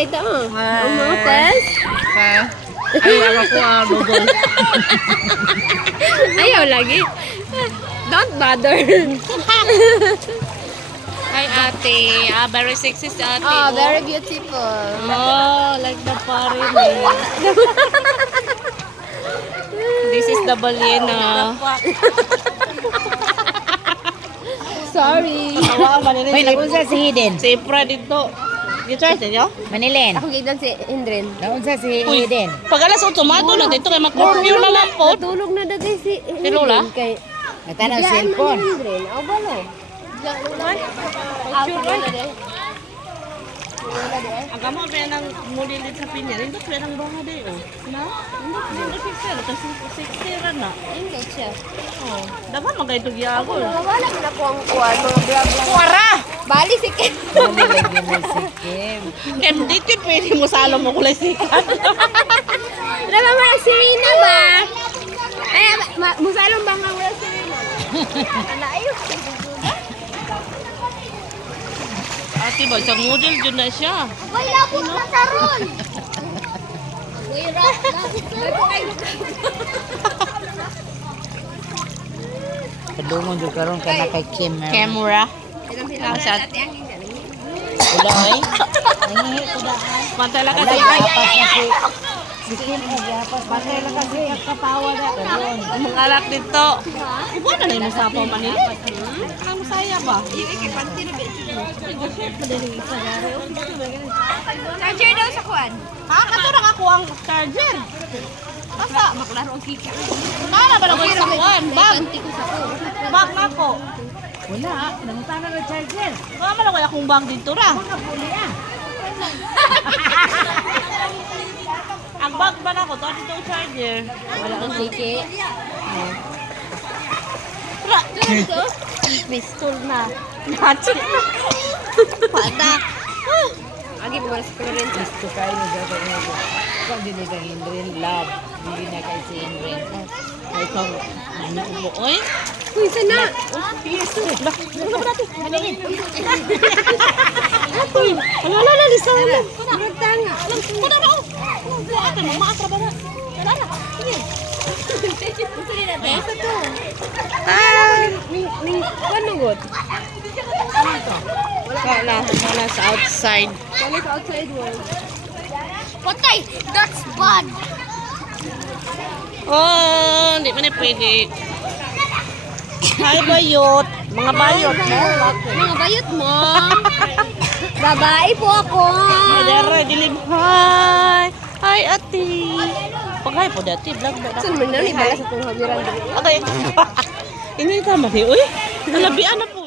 Ito, umates. Ayaw ako Google. Ayaw lagi. Don't bother. Hi ate. Very sexy si ate. Oh, very beautiful. Oh, like the foreigner. This is the balena. Sorry. May nagunsa si Hidden. Si Efra dito. Gitry niyo? Manilin. Ako gidan si Indren. Nagunsa si Uy, Hidden. pag alas 8 mato na dito kay mag-curfew na lang po. Tulog na dagay si Indren. Lola? Kay Natanaw Biglaan cellphone. man ni Indren. Aw balo. Ang kamo pa ng mulilit sa pinya. Ito pa ng banga day oh. Na? Hindi pixel kasi 60 ra na. Hindi siya. Oh, dapat magayto gyapon. Wala man ako ang kuwan, mga bla-bla. Kuwara! Bali si Ken. Nalagyan mo si Kim. MDT pwede mo salo mo kulay sikat. Wala ba mga Serena ba? Ay, musalong ba nga wala Serena? Ano ayos? Ate ba, isang model dyan na siya. Wala po na karon. Wala. Kadungon yung karoon ka na kay Kim. Camera. Asat. Kuday. Ay, kuday. Mantala ka Alay, sa gapas na si... Si Kim ay gapas. Patay lang kasi katawa na. Karoon. mga alat dito. Iba na na yung sapaw man eh. Ang saya ba? Charger daw sa kuwan. Ha? Katurang ako ang charger. Basta. Maklaro ang kika. Para ba na ko sa kuwan? Bag. Panty ko sa ko. Bag na ko. Wala. Namutana na charger. Mga man ako akong bag dito ra. Kapuli ah. Ang bag ba na ko? Ito dito ang charger. Wala ang kiki. Ra. Pistol na. Nachi. Pada. Agi mo sa kurente. Gusto kayo na gata niya. Kung hindi ka Hindrin, love. Hindi na kay si Hindrin. Ay, ikaw. Ano ubo? Oy. Uy, sana. Lah, ano ba natin? Maningin. Uy, ala, lisaw na. Tanga. Kuna na, oh. Ate, mamaasra ba na? Wala na. Sige. Basta to. Ah, ning ano god? Wala sa outside. Kami sa outside world. Patay! That's bad! Oh, hindi pa na pwede. Hi, bayot. Mga bayot mo. Mga bayot mo. Babae po ako. Madara, dilim. Hi. Hi, ate. Pag-hi po dati, vlog ba? Saan mo na ibala sa itong habiran? Okay. Ini tama di. Uy, nalabian na po.